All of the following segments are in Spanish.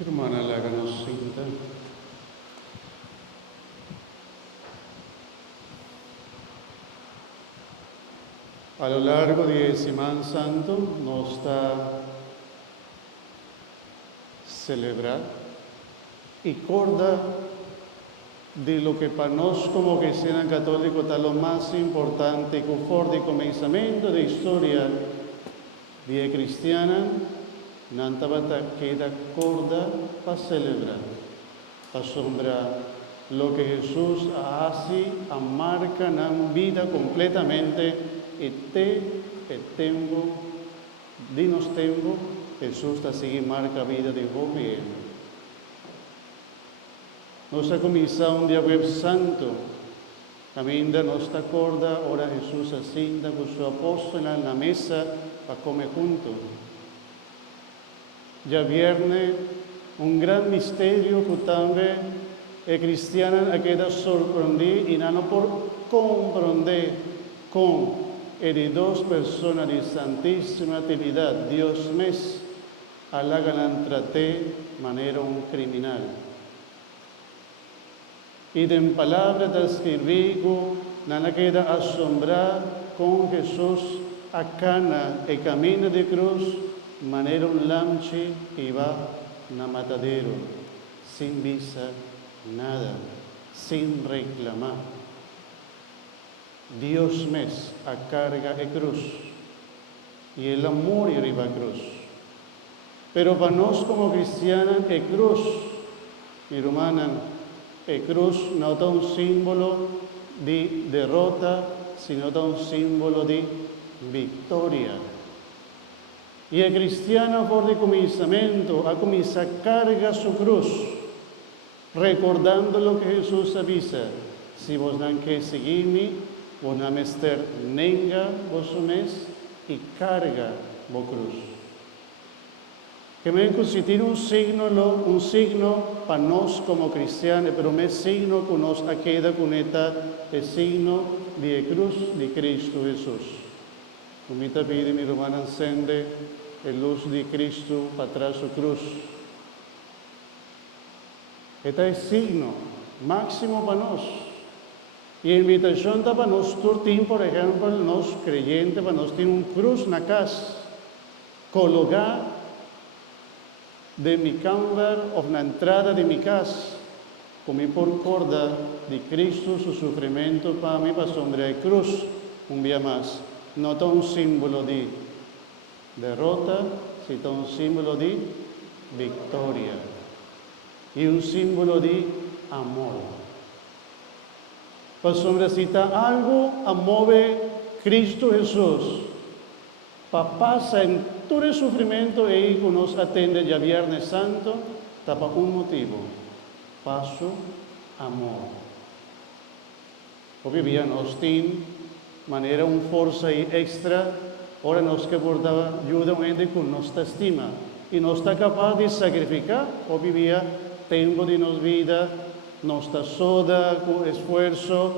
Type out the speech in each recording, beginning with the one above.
Hermana, háganos cinta. A lo largo de Semana Santo nos está celebrar y corda de lo que para nosotros como cristianos católicos está lo más importante, que fue de comenzamiento de historia de cristiana, nanta queda corda para celebrar, para asombrar lo que Jesús hace, marca en vida completamente, y tempo, dinos tempo, Jesús está siguiendo marca vida de gobierno. Nuestra comisión de Jueves Santo, ainda nos está corda, ahora Jesús ascienda con su apóstol en la mesa para comer juntos. Ya viernes, un gran misterio que también es cristiana a queda sorprendida y no por comprender con de dos personas de Santísima Trinidad, Dios mes, halagan traté manera un criminal. Y de en palabra de escribigo, nada queda asombrada con Jesús a cana y camino de cruz, manera un lanche y va na matadero, sin visa nada, sin reclamar. Dios mes a carga de cruz y el amor arriba a cruz. Pero para nosotros como cristianos, la cruz, mi hermana, la cruz no es un símbolo de derrota, sino es un símbolo de victoria. Y el cristiano por el comenzamiento ha comenzado a cargar su cruz, recordando lo que Jesús avisa. Si vos no queréis seguirme, vos no mester nenga vos mes y carga vos cruz. Que me constituye un signo para nosotros como cristianos, pero me signo que nos queda con el signo de cruz de Cristo Jesús. Como me pide mi hermana, encende el luz de Cristo para atrás su cruz. Este es el signo máximo para nosotros. Y la invitación para nosotros, por ejemplo, los creyentes, para nosotros tener un cruz en la casa, colocar de mi cámara o en la entrada de mi casa, como por corda de Cristo, su sufrimiento para mí, para sombra de cruz, un día más. No es un símbolo de derrota, sino un símbolo de victoria y un símbolo de amor. Para citar algo a mover Cristo Jesús, para pasar en todo el sufrimiento y que nos atende ya Viernes Santo, está para un motivo, paso, amor. Porque vivía nos tiene manera un fuerza extra, ahora nos que portaba ayuda a gente que nos estima y no está capaz de sacrificar, o vivía tiempo de nos vida, nos está soda con esfuerzo,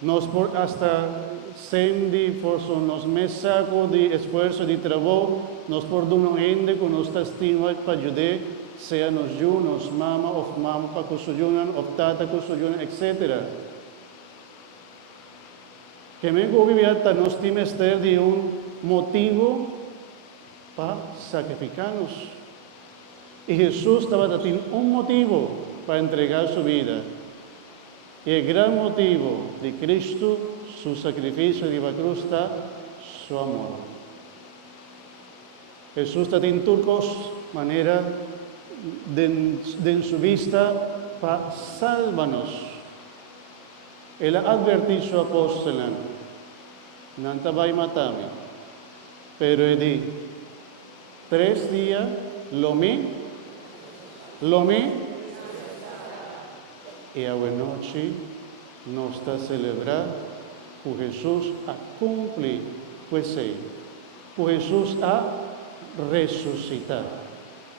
nos por hasta sendi esfuerzo, nos mesa con de esfuerzo de trabajo, nos por una gente que nos está estima para ayudar, sea nos yo, nos mama, o mama para que suyunan, o tata que suyunan, etc. Que me vivía nos tiene de un motivo para sacrificarnos. Y Jesús estaba dando un motivo para entregar su vida. Y el gran motivo de Cristo, su sacrificio de la cruz, está su amor. Jesús está en turcos, manera de su vista para salvarnos. Él advirtió a su apóstol, no te voy a matarme, pero él dijo, 3 días, lo me, y a la noche nos está celebrando que Jesús ha cumplido, pues que Jesús ha resucitado.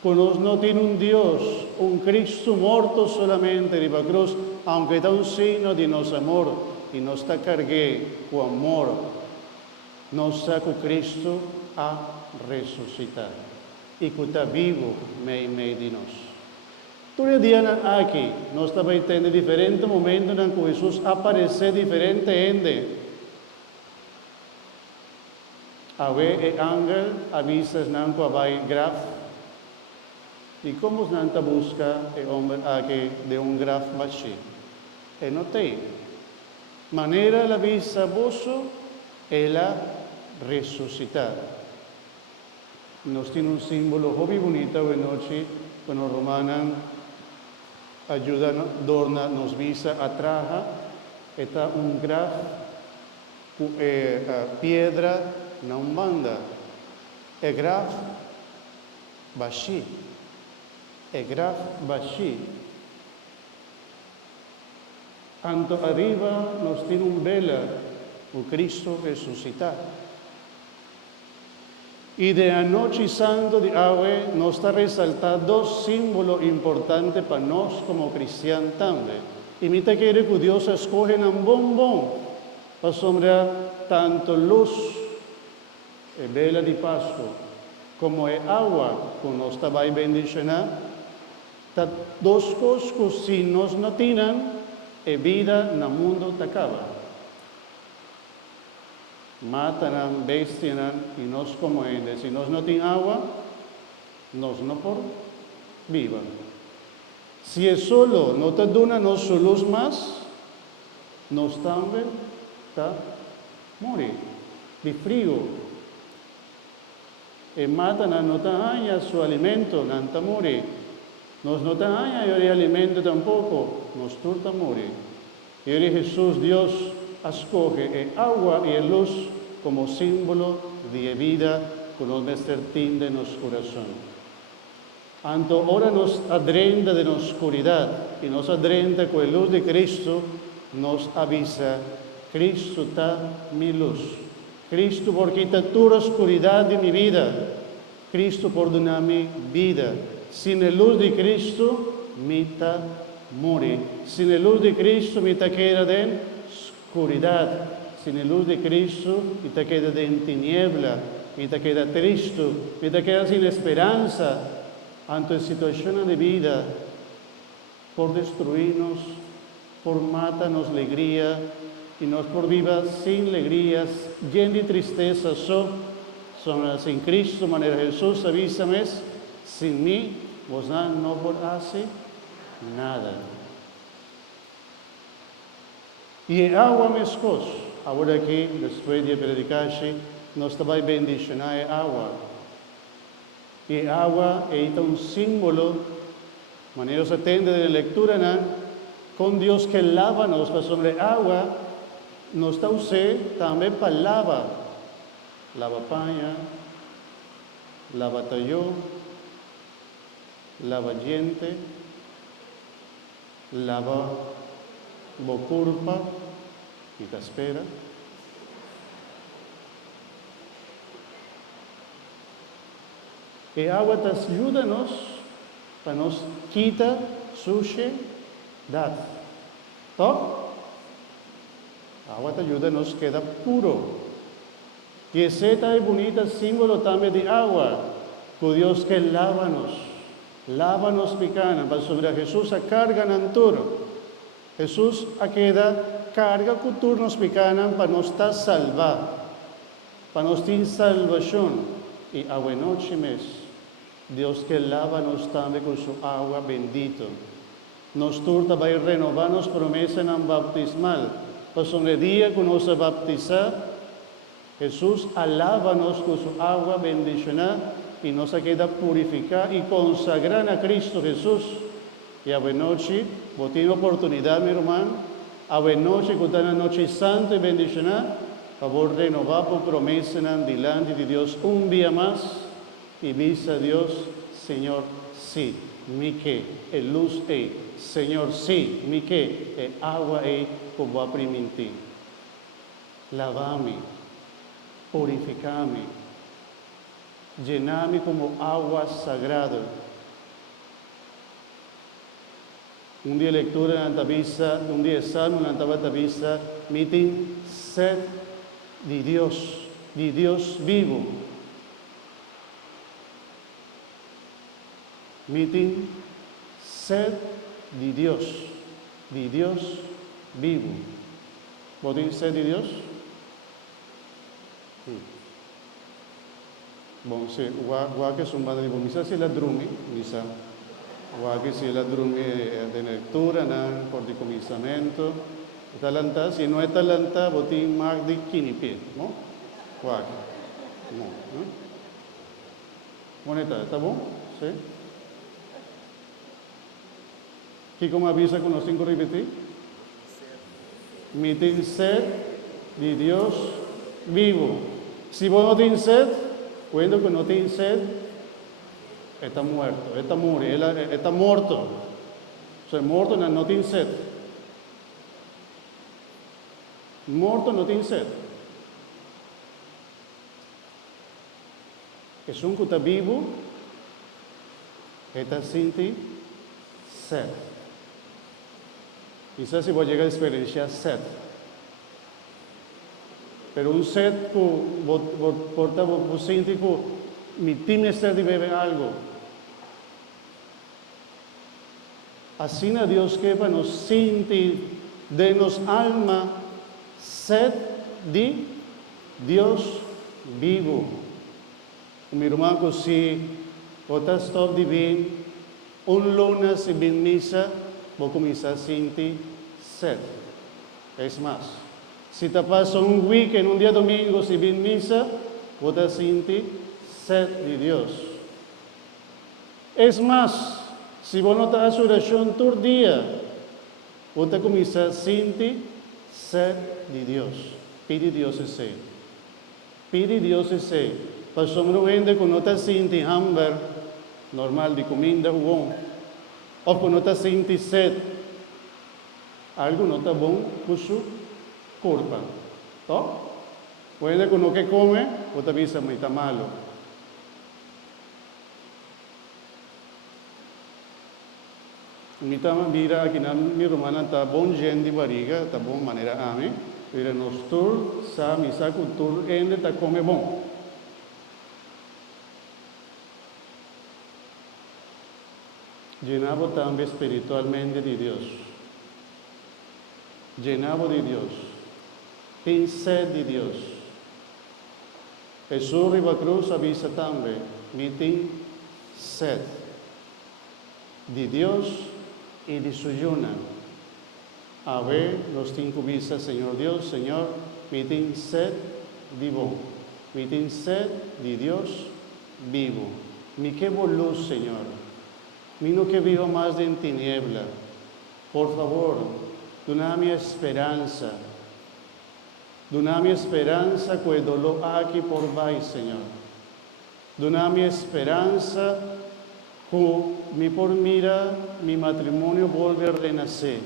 Que nos no tiene un Dios, un Cristo muerto solamente de la cruz, aunque da un signo de nuestro amor y nos está cargando con amor, nos saca Cristo a resucitar. e que está vivo meio de nós. Todo dia aqui, nós também temos diferentes momentos em que Jesus aparece diferente gente. Awe angel avisa não que vai graf. E como nanta busca o homem aqui de graf baixo? E não tem. Maneira la avisa vosso ela ressuscitar. Nós temos símbolo hobby bonito hoje noite, quando Romanan ajuda, dorna, nos visa atrás, está graf, pedra, não manda. É graf baixi. É graf baixi. Anto arriba nós temos vela, o Cristo ressuscitado. E de a noite santa de Awe nos está resaltando dois símbolos importantes para nós como cristianos também. E me quer que Deus escolhe um bom para sombrear tanto luz e vela de Páscoa, como é água que nos está vai bendicionar. Duas coisas que se nós não temos, a vida no mundo acaba. Matan, bestian e nós como eles. Se nós não temos água, nós não por viva. Se é solo, não te dona nossa luz mais, nós também está morrer de frio. E matan, não tem seu alimento, não está morrer. Nós não temos alimento tampouco, nós todos morrer. E Jesus, Deus, escoge a água e a luz como símbolo de vida que nos mestre de nosso coração. Anto ora nos adrenda de nossa oscuridade e nos adrenda com a luz de Cristo, nos avisa, Cristo está mi luz. Cristo por quita toda a oscuridade de minha vida. Cristo por donar-me vida. Sem a luz de Cristo, me está morrer. Sem a luz de Cristo, me está queda de oscuridade. Sem a luz de Cristo, me está queda de tiniebla. Me está queda triste. Me está queda sem esperança. Ante a situação de vida, por destruir-nos, por matar-nos alegria, e nós por viver sem alegrias, lleno de tristeza só, sem Cristo, maneira Jesus avisa-me, sem mim, vos não pode fazer nada. E a água me escoce. Agora aqui, depois de predicar, nós também bendicionar a água. E a água é um símbolo, maneira se atende de leitura, com Deus que lava-nos para sobre a água, nos está usando também para lavar. Lava panha, lava talhão, lava gente, lava bocurpa e caspera. E a água ajuda-nos para nos quitar suciedade. Então, a água ajuda-nos a quedar puro. E esse é bonito símbolo também de água, que Deus que lava-nos picana, para sobre Jesus a carga não tudo. Jesus a queda carga que tudo nos picana para nos estar salvar, para nos ter salvação. E a boa noite mesmo, Deus que lava-nos também com sua água bendita. Nos turta vai renovar nos promessas na baptismal, para sobre o dia que nos baptizar, Jesus alava-nos com sua água bendicionar e nos queda purificar e consagrar a Cristo Jesus. E a boa noite, vou ter a oportunidade, meu irmão, a boa noite, que está na noite santa e bendicionar, para renovar por promessa delante de Deus dia mais e dizer a Deus, Senhor, sim, me que é luz é, Senhor, sim, me que é água é que vou permitir. Lava-me, purificar-me, llenar-me como água sagrada. Dia leitura na tabisa, dia salmo na tabisa, meeting sede de Deus vivo. meeting sed de Dios vivo. ¿Vos tenés sed de Dios? Bom, se que son madre de misa se la drumi, misa. Que se la drumi de lectura, por de comisamento. Talanta, se não é talanta, vou ter mais de 15 pés, não? Guarda. Não, não? Moneta, tá bom? Sim? Que como avisa com os 5 repetir? Me tem sed de Deus vivo. Se você não tem sed, quando que não tem sed, está muerto, está morto, está morto. Se morto não tem sed. Morto no tiene sed. Es un que está vivo, está sinti sed. Quizás si voy a llegar a experienciar sed. Pero un sed que porta por sinti que mi tiene sed de beber algo. Así na Dios que para nos sinti de nos alma sed de Deus vivo. Meu irmão, se você está vivendo lunes e bem missa, vou começar a sentir sed. É mais, se está passando weekend, dia domingo, se bem missa, você sente sed de Deus. É mais, se você não está a oração todo dia, você começa a sentir sed de Dios. Pide Dios ese. Pide Dios ese. Pastor gente que no está sintiendo hambre normal de comida bom, o que no está sintiendo sed, algo no está bom con su cuerpo. ¿No? Puede que no que come, o te avisa que está malo. Mira aqui na minha romana está bom gente de barriga, está bom maneira ame. Mira nos tur, sa misa cultur ainda está come bom. Llenavo também espiritualmente de Deus. Llenavo de Deus. Tem sede de Deus. Jesus Riva Cruz avisa também, me tem sede de Deus y desayuna. A ver, los 5 visas, Señor Dios, Señor, me ten sed vivo. Me ten sed de Dios vivo. Me quebo luz, Señor. Me no que vivo más en tiniebla. Por favor, dame esperanza. Dame esperanza que el dolor aquí por vai, Señor. Dame esperanza que mi por mira, mi matrimonio vuelve a renacer.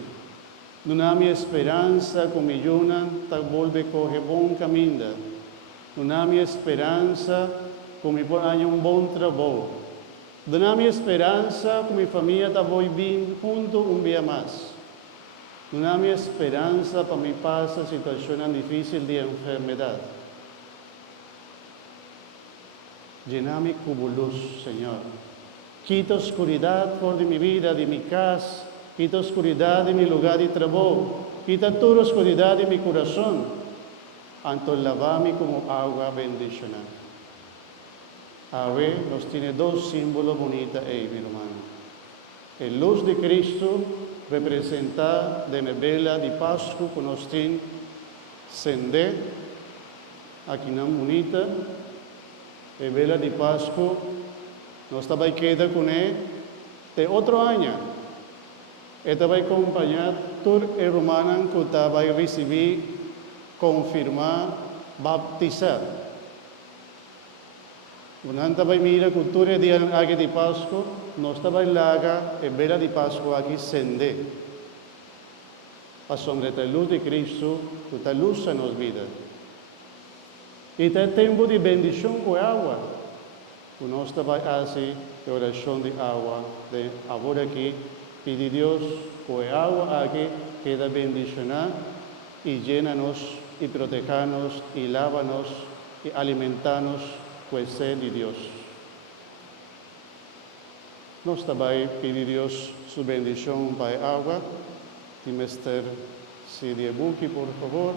Dame esperanza que mi yuna vuelve a coger buen camino. Dame esperanza que mi por haya un buen trabajo. Dame esperanza que mi familia está bien junto un día más. Dame esperanza para mi pasa situaciones difíciles de enfermedad. Llename como luz, Señor. Quita oscuridad por de mi vida, de mi casa. Quita oscuridad de mi lugar de trabajo. Quita toda oscuridad de mi corazón. Anto lavame como agua bendicional. A ver, nos tiene 2 símbolos bonitos ahí, mi hermano. El luz de Cristo representa de la vela de Pascua que nos tiene sende, aquí no bonita. La vela de Pascua nos estaba queda con él de otro año. Esta va a acompañar todo el hermano que estaba a recibir, confirmar, bautizar. Cuando vai mira cultura de aqui de Páscoa, nós estava lá e vela de Páscoa aqui sende. A sombra da luz de Cristo, da luz em nossa vida. E tem tempo de bendição com água. Nós estava assim, oração de água, de agora aqui, pedir Deus com água aqui, que da bendicionar e llena-nos e proteja-nos e lava-nos e alimenta-nos. Pues sed de Dios. Nos tabay pide Dios su bendición para agua. Y Mr. Sidia Buki, por favor.